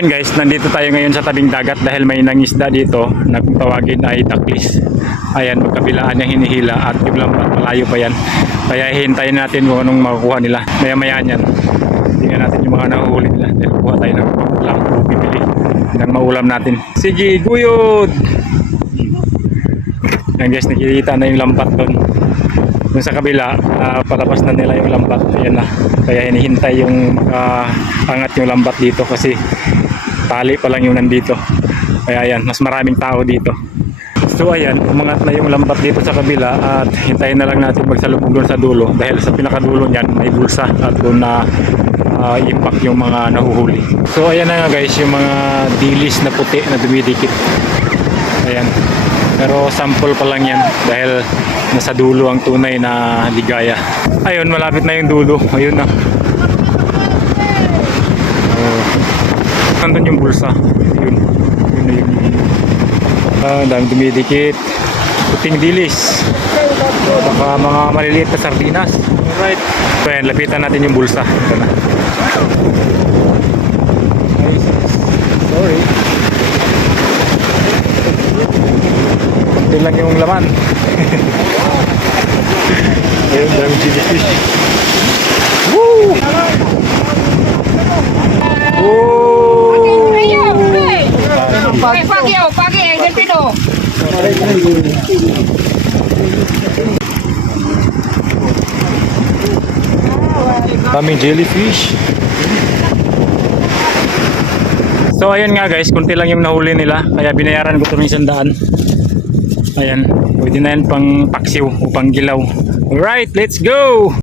ayun guys, nandito tayo ngayon sa tabing dagat dahil may nangisda dito na kung tawagin ay taklis. Ayan, magkabilaan yung hinihila at yung lambat malayo pa yan. Kaya hintayin natin kung anong makukuha nila. Maya maya yan. Tingnan natin yung mga nahuhuli nila dahil kuha tayo ng ulam o bibili ng maulam natin. Sige, guyod! Yan guys, nakikita na yung lambat doon. Doon sa kabila, palabas na nila yung lambat. Ayan na. Kaya hinihintay yung angat yung lambat dito kasi tali pa lang yung nandito. Kaya ayan, mas maraming tao dito. So ayan, umangat na yung lambat dito sa kabila at hintayin na lang natin magsalubog doon sa dulo dahil sa pinakadulo niyan may bulsa at doon na impact yung mga nahuhuli. So ayan na nga guys, yung mga dilis na puti na dumidikit. Ayan. Pero sample pa lang yan dahil nasa dulo ang tunay na ligaya. Ayun, malapit na yung dulo. Ayun na. Nandun yung bulsa. Yun. Yun na yun. Dami dumidikit. Puting dilis. Baka mga maliliit na sardinas. Alright. So ayan, lapitan natin yung bulsa. Ito na. Sorry. Kunti lang yung laman. Ayun, dami jellyfish. Woo! Pagi, ganito. Daming jellyfish. So ayun nga guys, kunti lang yung nahuli nila kaya binayaran ko ito ng 100. Ayan, pwede na yan pang paksiw o pang gilaw. Alright, let's go!